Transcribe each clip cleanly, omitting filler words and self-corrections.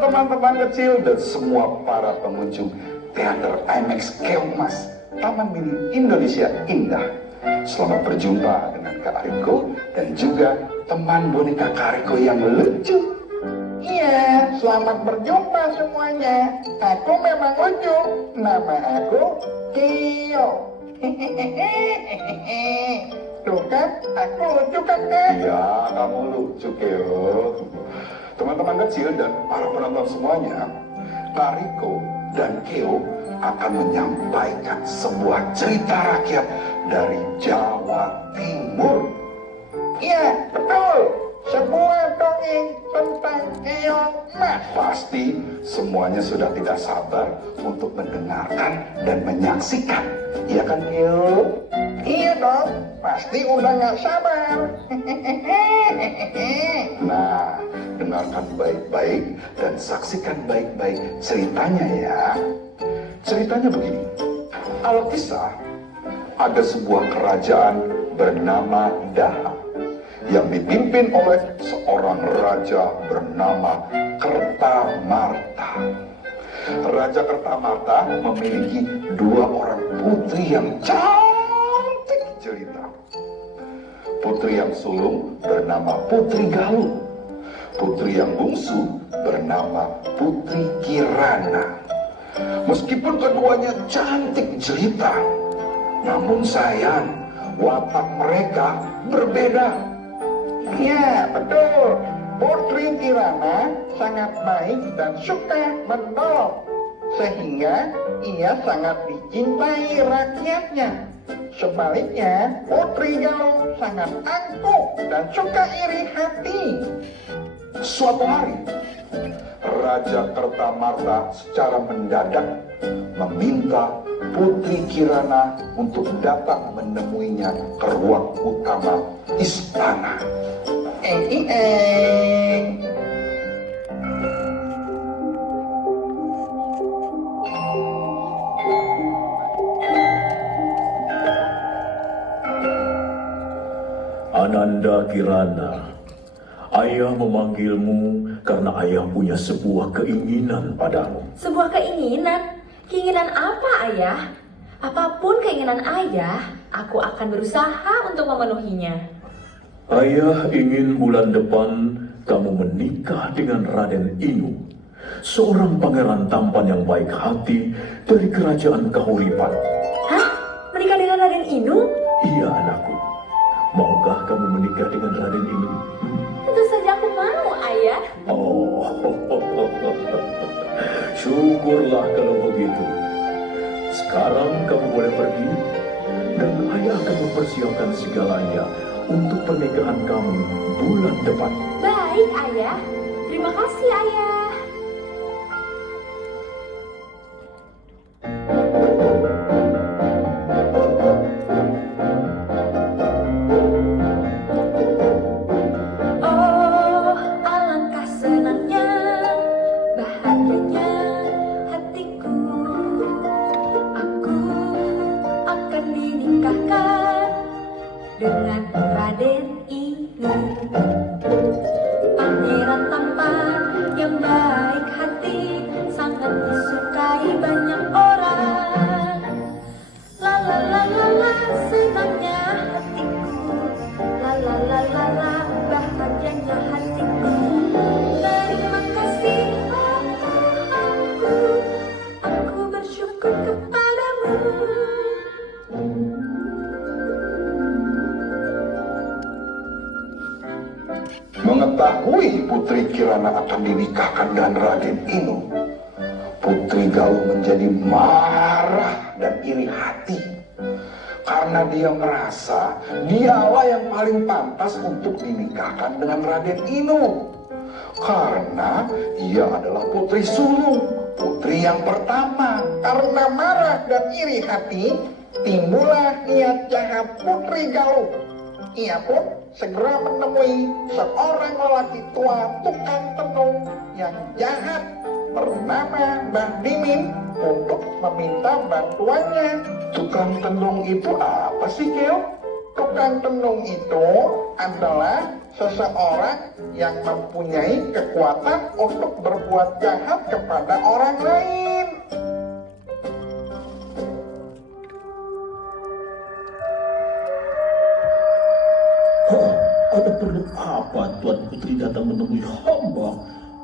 teman-teman kecil dan semua para pengunjung teater IMAX Keongmas, Taman Mini Indonesia Indah. Selamat berjumpa dengan Kak Riko dan juga teman boneka Kak Riko yang lucu. Iya, selamat berjumpa semuanya. Aku memang lucu. Nama aku Kio. Tuh kan, aku lucu kan, Kak? Iya, kamu lucu, Keo. Teman-teman kecil dan para penonton semuanya, Kak Riko dan Keo akan menyampaikan sebuah cerita rakyat dari Jawa Timur. Iya, betul. Sebuah dongeng tentang Keongmas. Pasti semuanya sudah tidak sabar untuk mendengarkan dan menyaksikan. Iya kan, Keo? Iya dong, pasti udah gak sabar. Nah, dengarkan baik-baik dan saksikan baik-baik ceritanya ya. Ceritanya begini. Alkisah, ada sebuah kerajaan bernama Daha yang dipimpin oleh seorang raja bernama Kertamarta. Raja Kertamarta memiliki dua orang putri yang cantik jelita. Putri yang sulung bernama Putri Galuh. Putri yang bungsu bernama Putri Kirana. Meskipun keduanya cantik jelita, namun sayang watak mereka berbeda. Ya, betul. Putri Kirana sangat baik dan suka menolong, sehingga ia sangat dicintai rakyatnya. Sebaliknya, Putri Galuh sangat angkuh dan suka iri hati. Suatu hari, Raja Kertamarta secara mendadak meminta Putri Kirana untuk datang menemuinya ke ruang utama istana. Eng. Ananda Kirana, ayah memanggilmu karena ayah punya sebuah keinginan padamu. Sebuah keinginan? Keinginan apa, Ayah? Apapun keinginan Ayah, aku akan berusaha untuk memenuhinya. Ayah ingin bulan depan kamu menikah dengan Raden Inu, seorang pangeran tampan yang baik hati dari kerajaan Kahuripan. Hah? Menikah dengan Raden Inu? Iya, anakku. Maukah kamu menikah dengan Raden Inu? Tentu saja aku mau, Ayah. Oh, syukurlah kalau begitu. Sekarang kamu boleh pergi, dan ayah akan mempersiapkan segalanya untuk pernikahan kamu bulan depan. Baik, Ayah. Terima kasih, Ayah. Oh, alangkah senangnya, bahagianya hatiku. Aku akan dinikahkan dengan Raden Inu, pangeran tampan yang baik hati, sangat disukai banyak orang. La la la la la, senangnya hatiku. La la la la la, bahagianya hatiku. Terima kasih oh aku bersyukur kepadamu. Mengetahui Putri Kirana akan dinikahkan dengan Raden Inu, Putri Galuh menjadi marah dan iri hati karena dia merasa dialah yang paling pantas untuk dinikahkan dengan Raden Inu, karena ia adalah putri sulung, putri yang pertama. Karena marah dan iri hati, timbullah niat jahat Putri Galuh. Ia pun segera menemui seorang lelaki tua tukang tenung yang jahat bernama Mbah Dimin untuk meminta bantuannya. Tukang tenung itu apa sih, Keo? Tukang tenung itu adalah seseorang yang mempunyai kekuatan untuk berbuat jahat kepada orang lain. Oh, ada perlu apa Tuan Putri datang menemui hamba?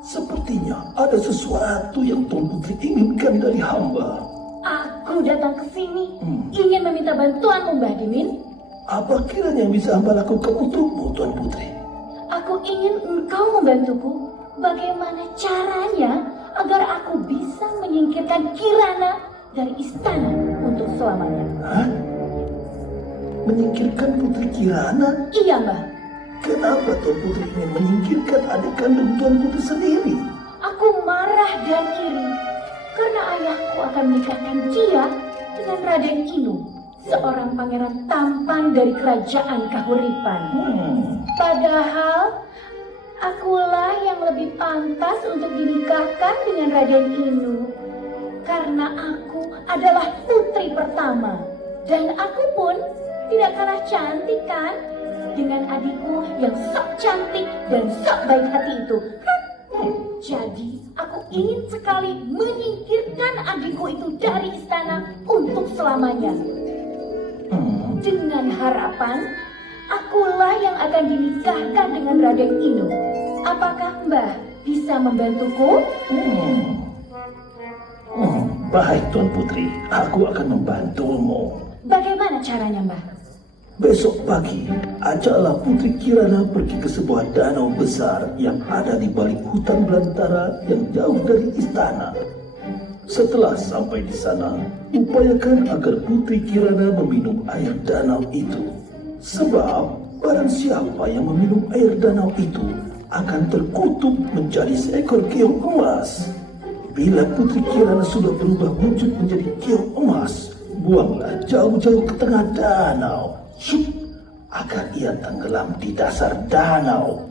Sepertinya ada sesuatu yang Tuan Putri inginkan dari hamba. Aku datang ke sini ingin meminta bantuanmu, Mbah Dimin. Apa kiranya yang bisa hamba lakukan untukmu, Tuan Putri? Aku ingin engkau membantuku. Bagaimana caranya agar aku bisa menyingkirkan Kirana dari istana untuk selamanya? Hah? Menyingkirkan Putri Kirana? Iya, Mbah. Kenapa Tuan Putri ingin menyingkirkan adik kandung Tuan Putri sendiri? Aku marah dan iri karena ayahku akan menikahkan dia dengan Raden Inu, seorang pangeran tampan dari kerajaan Kahuripan. Padahal akulah yang lebih pantas untuk dinikahkan dengan Raden Inu, karena aku adalah putri pertama dan aku pun tidak kalah cantik kan dengan adikku yang sok cantik dan sok baik hati itu. Jadi aku ingin sekali menyingkirkan adikku itu dari istana untuk selamanya. Dengan harapan akulah yang akan dinikahkan dengan Raden Inu. Apakah Mbah bisa membantuku? Baik Tuan Putri, aku akan membantumu. Bagaimana caranya, Mbah? Besok pagi, ajaklah Putri Kirana pergi ke sebuah danau besar yang ada di balik hutan belantara yang jauh dari istana. Setelah sampai di sana, upayakan agar Putri Kirana meminum air danau itu. Sebab barang siapa yang meminum air danau itu akan terkutuk menjadi seekor keong emas. Bila Putri Kirana sudah berubah wujud menjadi keong emas, buanglah jauh-jauh ke tengah danau. Syuk, agar ia tenggelam di dasar danau.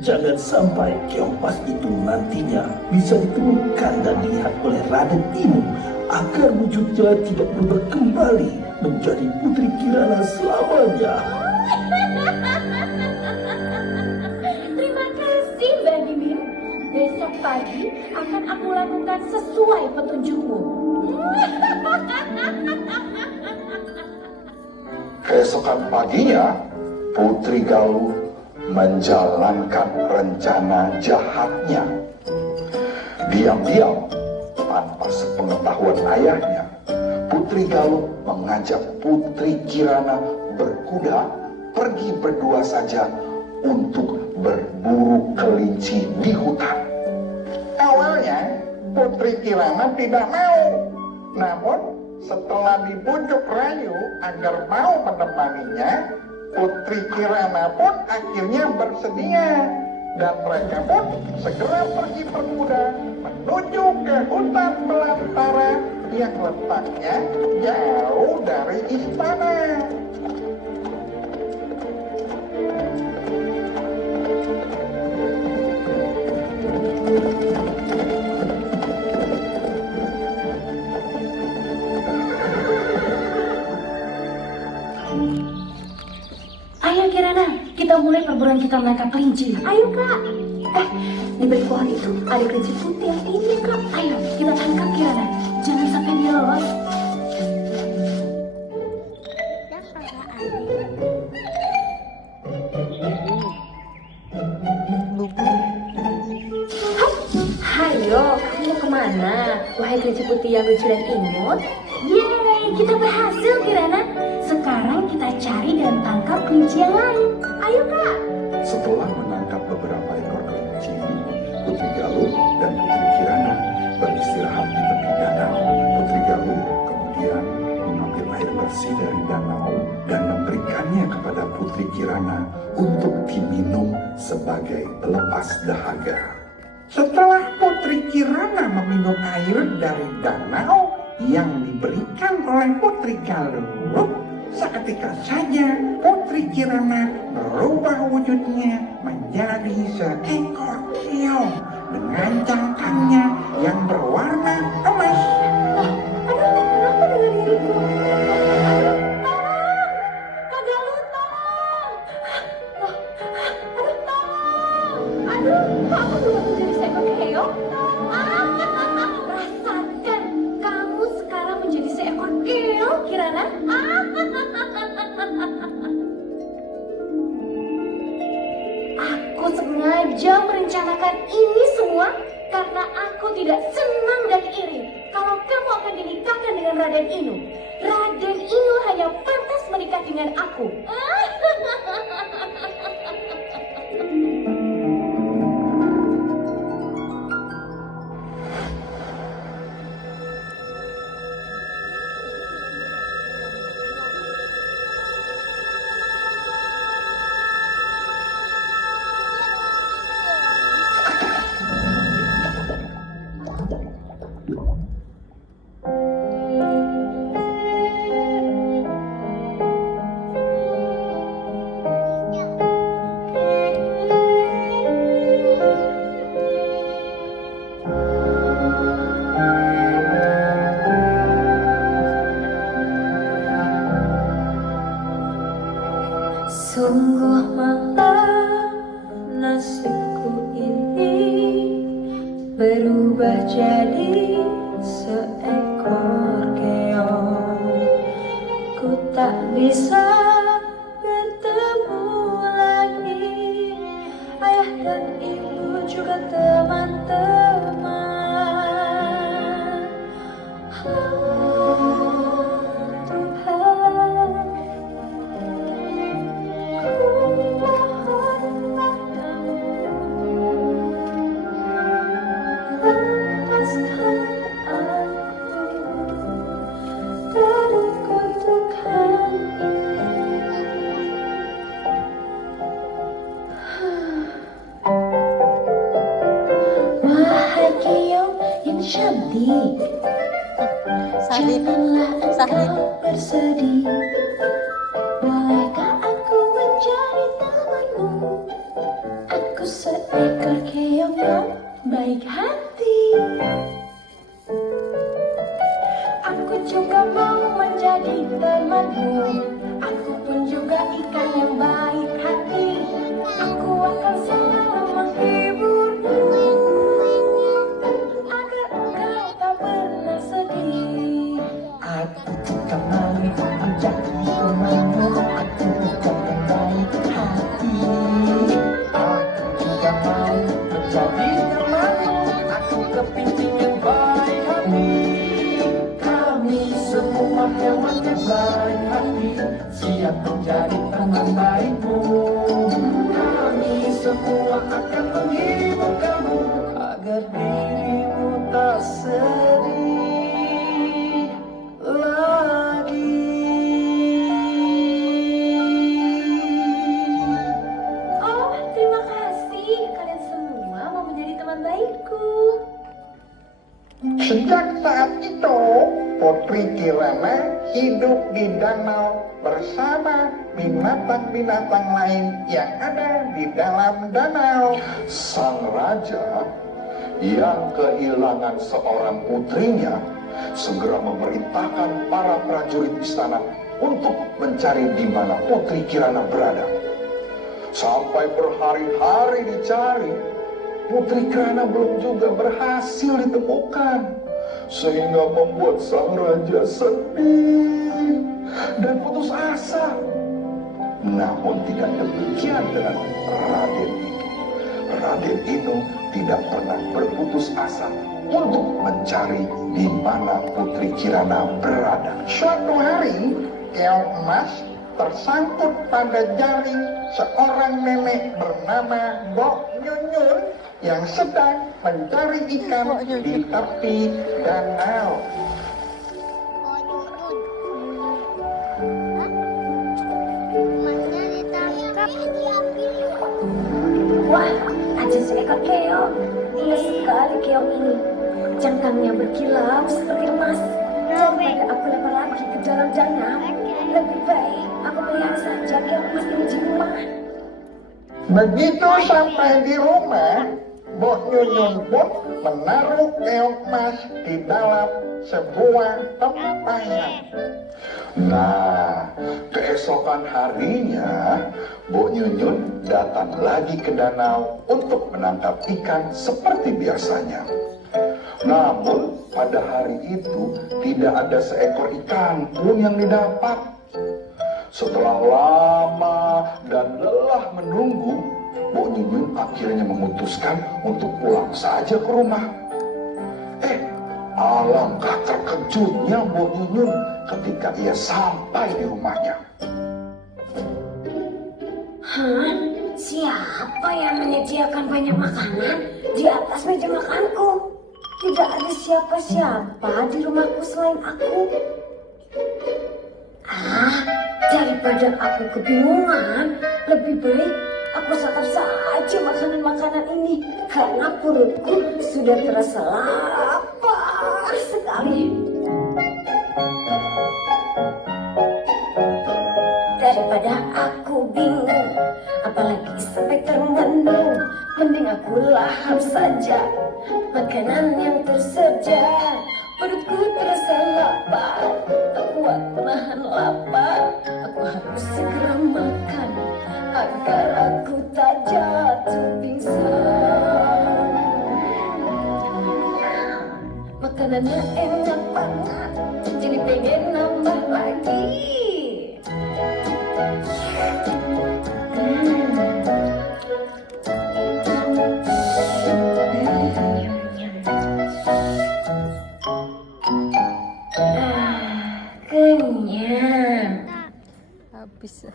Jangan sampai keong emas itu nantinya bisa ditemukan dan dilihat oleh Raden Inu, agar wujudnya tidak berubah kembali menjadi Putri Kirana selamanya. Terima kasih, Mbah Dimin. Besok pagi akan aku lakukan sesuai petunjukmu. Keesokan paginya, Putri Galuh menjalankan rencana jahatnya. Diam-diam, tanpa sepengetahuan ayahnya, Putri Galuh mengajak Putri Kirana berkuda pergi berdua saja untuk berburu kelinci di hutan. Awalnya Putri Kirana tidak mau, namun setelah dibujuk rayu agar mau menemaninya, Putri Kirana pun akhirnya bersedia dan mereka pun segera pergi berkuda menuju ke hutan belantara yang letaknya jauh dari istana. Ayo Kirana, kita mulai perburuan kita menangkap kelinci. Ayo Kak. Di balik pohon itu ada kelinci putih yang ini Kak. Ayo kita tangkap Kirana. Jangan sampai dia lolos. Hayo, kamu mau kemana? Wahai kelinci putih yang lucu dan imut. Yeay, kita berhasil Kirana. Sekarang kita cari dan tangkap kelinci yang lain. Ayo Kak. Setelah menangkap beberapa ekor kelinci, Putri Galuh dan Putri Kirana beristirahat di tepi danau. Putri Galuh kemudian mengambil air bersih dari danau dan memberikannya kepada Putri Kirana untuk diminum sebagai pelepas dahaga. Setelah Putri Kirana meminum air dari danau yang diberikan oleh Putri Galuh, seketika saja Putri Kirana berubah wujudnya menjadi seekor keong dengan cangkangnya yang berwarna emas. Aduh, kenapa dengan diriku? Aduh, kok aku belum menjadi seekor keong? Rasakan, kamu sekarang menjadi seekor keong, Kirana. Aku sengaja merencanakan ini semua karena aku tidak senang dan iri kalau kamu akan dinikahkan dengan Raden Inu. Raden Inu hanya pantas menikah dengan aku. Sungguh malam nasibku ini berubah jadi seekor keong. Ku tak bisa bertemu lagi ayah dan ibu juga teman-teman. Wahai keong yang cantik, janganlah engkau bersedih. Bolehkah aku menjadi temanmu? Aku seekor keong yang baik hati. Aku juga mau menjadi temanmu. Aku pun juga ikan yang baik hati. Aku akan selalu menghiburmu agar engkau tak pernah sedih. Aku juga mau menjadi temanmu. Aku juga yang baik hati. Aku juga mau menjadi temanmu. Aku kepiting yang baik hati. Kami semua hewan yang baik hati, siap menjadi teman baikmu. Kami semua akan menghibur kamu agar dirimu tak sedih lagi. Oh, terima kasih. Kalian semua mau menjadi teman baikku. Sejak saat itu, Putri Kirana hidup di danau bersama binatang-binatang lain yang ada di dalam danau. Sang raja yang kehilangan seorang putrinya segera memerintahkan para prajurit istana untuk mencari di mana Putri Kirana berada. Sampai berhari-hari dicari, Putri Kirana belum juga berhasil ditemukan, sehingga membuat sang raja sedih dan putus asa. Namun tidak demikian dengan Raden Inu. Raden Inu tidak pernah berputus asa untuk mencari di mana Putri Kirana berada. Suatu hari, keong emas tersangkut pada jaring seorang nenek bernama Mbok Nyunyun yang sedang mencari ikan di tepi danau. Wah, ada seekor keong. Indah sekali keong ini. Cangkangnya berkilau seperti emas. Daripada aku lempar lagi ke dalam danau, lebih baik aku pelihara saja keong emas ini di rumah. Begitu sampai di rumah, Mbok Nyunyun pun menaruh keong emas di dalam sebuah tempayan. Nah, keesokan harinya, Mbok Nyunyun datang lagi ke danau untuk menangkap ikan seperti biasanya. Namun, pada hari itu tidak ada seekor ikan pun yang didapat. Setelah lama dan lelah menunggu, Mbok Nyunyun akhirnya memutuskan untuk pulang saja ke rumah. Alangkah terkejutnya Mbok Nyunyun ketika ia sampai di rumahnya. Hah? Siapa yang menyediakan banyak makanan di atas meja makanku? Tidak ada siapa-siapa di rumahku selain aku. Daripada aku kebingungan, lebih baik aku santap saja makanan-makanan ini karena perutku sudah terasa lapar sekali. Daripada aku bingung, apalagi sampai termenung, mending aku lahap saja makanan yang tersedia. Perutku terasa lapar, tak kuat menahan lapar. Aku harus segera makan agar aku tak jatuh pingsan. Makanannya enak banget, jadi pengen nambah lagi. Kenyang. Habis.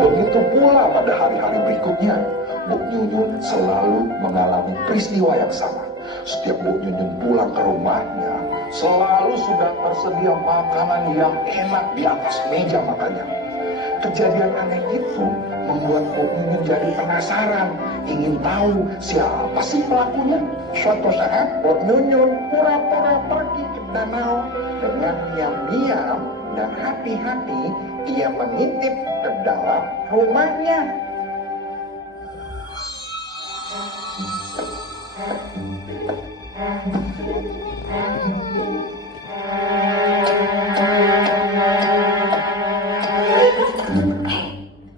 Begitu pula pada hari-hari berikutnya, Mbok Nyunyun selalu mengalami peristiwa yang sama. Setiap Mbok Nyunyun pulang ke rumahnya, selalu sudah tersedia makanan yang enak di atas meja makannya. Kejadian aneh itu membuat Mbok Nyunyun jadi penasaran, ingin tahu siapa sih pelakunya. Suatu saat Mbok Nyunyun pura-pura pergi ke danau. Dengan diam-diam dan hati-hati ia mengintip ke dalam rumahnya.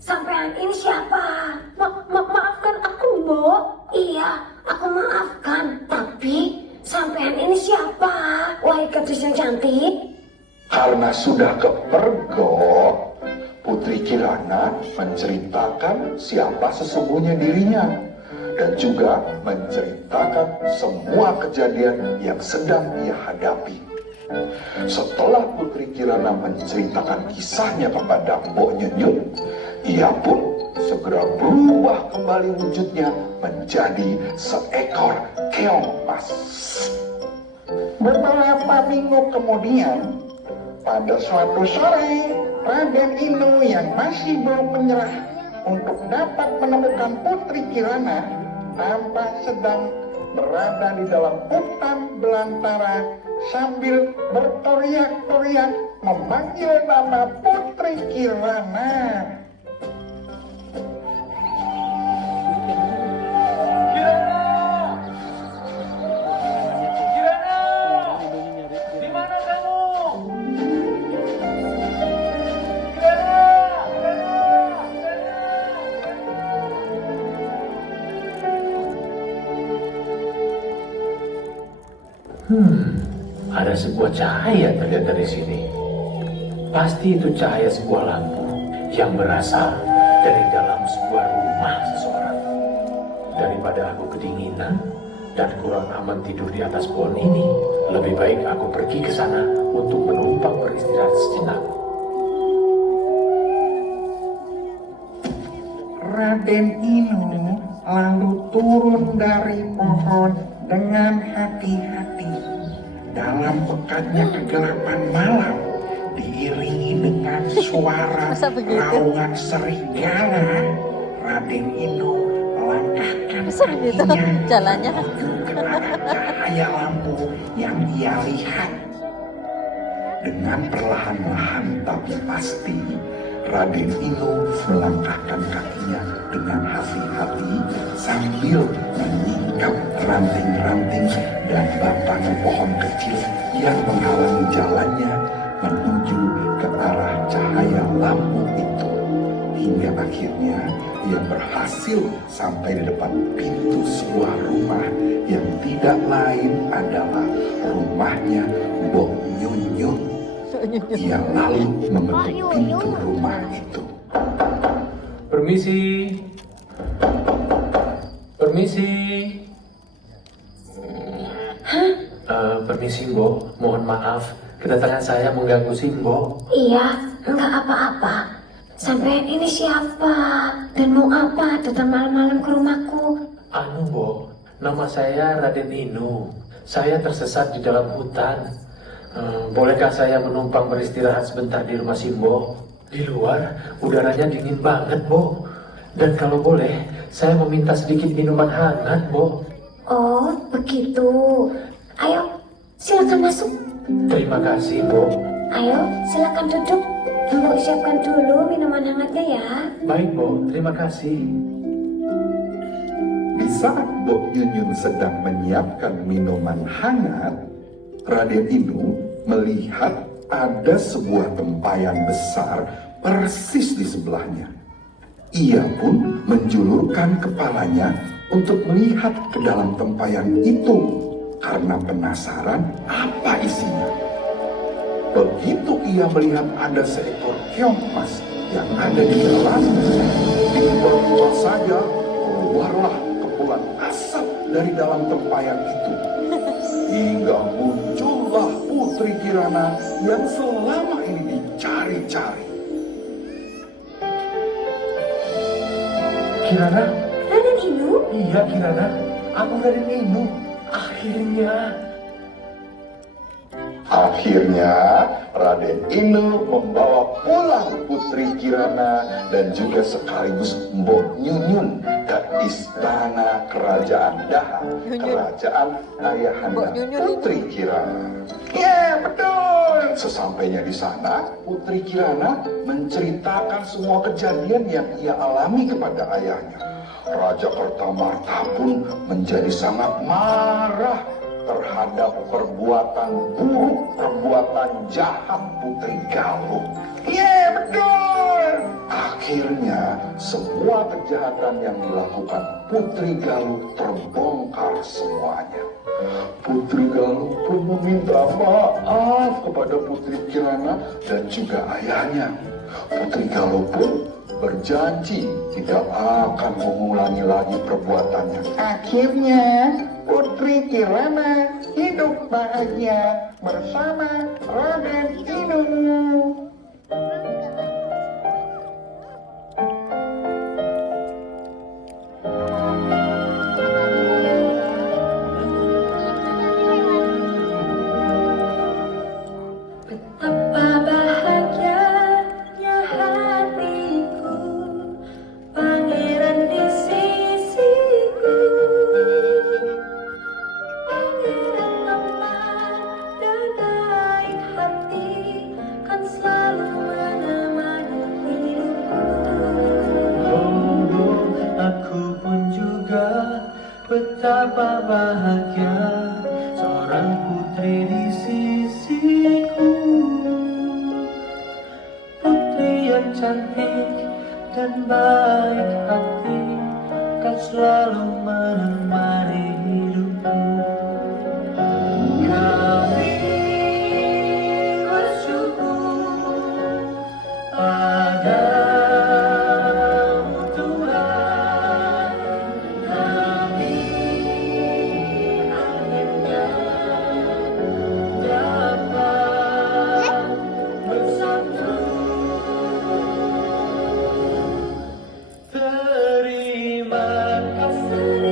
Sampean ini siapa? Maafkan aku, Mbok. Iya, aku maafkan. Tapi sampean ini siapa? Wahai gadis yang cantik. Karena sudah kepergok, Putri Kirana menceritakan siapa sesungguhnya dirinya dan juga menceritakan semua kejadian yang sedang ia hadapi. Setelah Putri Kirana menceritakan kisahnya kepada Mbok Nyunyun, ia pun segera berubah kembali wujudnya menjadi seekor keong emas. Beberapa minggu kemudian, pada suatu sore, Raden Inu yang masih belum menyerah untuk dapat menemukan Putri Kirana tampak sedang berada di dalam hutan belantara sambil berteriak-teriak memanggil nama Putri Kirana. Ada sebuah cahaya terlihat dari sini. Pasti itu cahaya sebuah lampu yang berasal dari dalam sebuah rumah seseorang. Daripada aku kedinginan dan kurang aman tidur di atas pohon ini, lebih baik aku pergi ke sana untuk menumpang beristirahat sejenak. Raden Inu lalu turun dari pohon dengan hati-hati. Dalam pekatnya kegelapan malam, diiringi dengan suara raungan serigala, Raden Inu melangkahkan kakinya jalannya menuju ke arah cahaya lampu yang ia lihat. Dengan perlahan-lahan tapi pasti, Raden Inu melangkahkan kakinya dengan hati-hati sambil menyingkap ranting-ranting dan batang pohon kecil yang menghalangi jalannya menuju ke arah cahaya lampu itu. Hingga akhirnya ia berhasil sampai di depan pintu sebuah rumah yang tidak lain adalah rumahnya Mbok Nyun-Nyun. Ia lalu mengetuk pintu rumah itu. Permisi. Permisi. Permisi, Mbok. Mohon maaf, kedatangan saya mengganggu si Mbok. Iya, enggak apa-apa. Sampai ini siapa? Dan mau apa datang malam-malam ke rumahku? Anu, Mbok, nama saya Raden Inu. Saya tersesat di dalam hutan. Bolehkah saya menumpang beristirahat sebentar di rumah si Mbok? Di luar udaranya dingin banget, Mbok. Dan kalau boleh, saya meminta sedikit minuman hangat, Mbok. Oh, begitu. Ayo, silakan masuk. Terima kasih, Mbok. Ayo, silakan duduk. Mbok siapkan dulu minuman hangatnya ya. Baik, Mbok. Terima kasih. Di saat Mbok Nyun-Nyun sedang menyiapkan minuman hangat, Raden Inu melihat ada sebuah tempayan besar persis di sebelahnya. Ia pun menjulurkan kepalanya untuk melihat ke dalam tempayan itu karena penasaran apa isinya. Begitu ia melihat ada seekor keong emas yang ada di dalamnya, tiba-tiba saja keluarlah kepulan asap dari dalam tempayan itu. Hingga muncullah Putri Kirana yang selama ini dicari-cari. Kirana? Raden Inu? Iya, Kirana. Aku Raden Inu. Akhirnya Raden Inu membawa pulang Putri Kirana dan juga sekaligus Mbok Nyun-Nyun ke istana kerajaan Daha, kerajaan ayahanda Putri Kirana. Ya, betul. Sesampainya di sana, Putri Kirana menceritakan semua kejadian yang ia alami kepada ayahnya. Raja Kertamarta pun menjadi sangat marah terhadap perbuatan buruk, perbuatan jahat Putri Galuh. Iya, betul. Akhirnya semua kejahatan yang dilakukan Putri Galuh terbongkar semuanya. Putri Galuh pun meminta maaf kepada Putri Kirana dan juga ayahnya. Putri Galuh pun berjanji tidak akan mengulangi lagi perbuatannya. Akhirnya Putri Kirana hidup bahagia bersama Raden Inu. Betapa bahagianya hatiku, pangeran di sisiku. Pangeran lemah dan baik hati, kan selalu menemani hidupku. Oh, aku pun juga betapa bahagia seorang putri di sisiku. Putri yang cantik dan baik hati kan selalu menemani hidupku. Kami bersyukur padamu Tuhan. Kami akhirnya dapat bersatu. Terima kasih.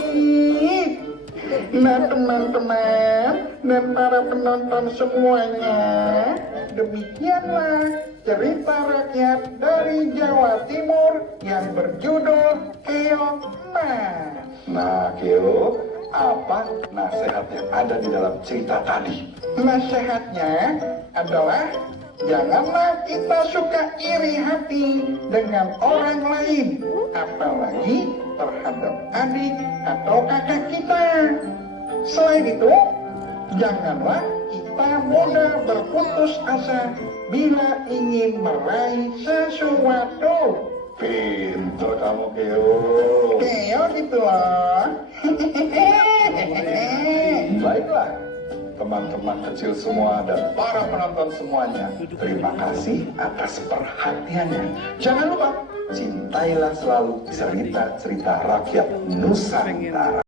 baik. Nah teman-teman dan para penonton semuanya, demikianlah cerita rakyat dari Jawa Timur yang berjudul Keong Mas. Nah, Keo, apa nasihat yang ada di dalam cerita tadi? Nasihatnya adalah janganlah kita suka iri hati dengan orang lain, apalagi terhadap adik atau kakak kita. Selain itu, janganlah kita mudah berputus asa bila ingin meraih sesuatu. Pintar kamu, Keo. Keo gitu loh. Baiklah, teman-teman kecil semua dan para penonton semuanya, terima kasih atas perhatiannya. Jangan lupa, cintailah selalu cerita-cerita rakyat Nusantara.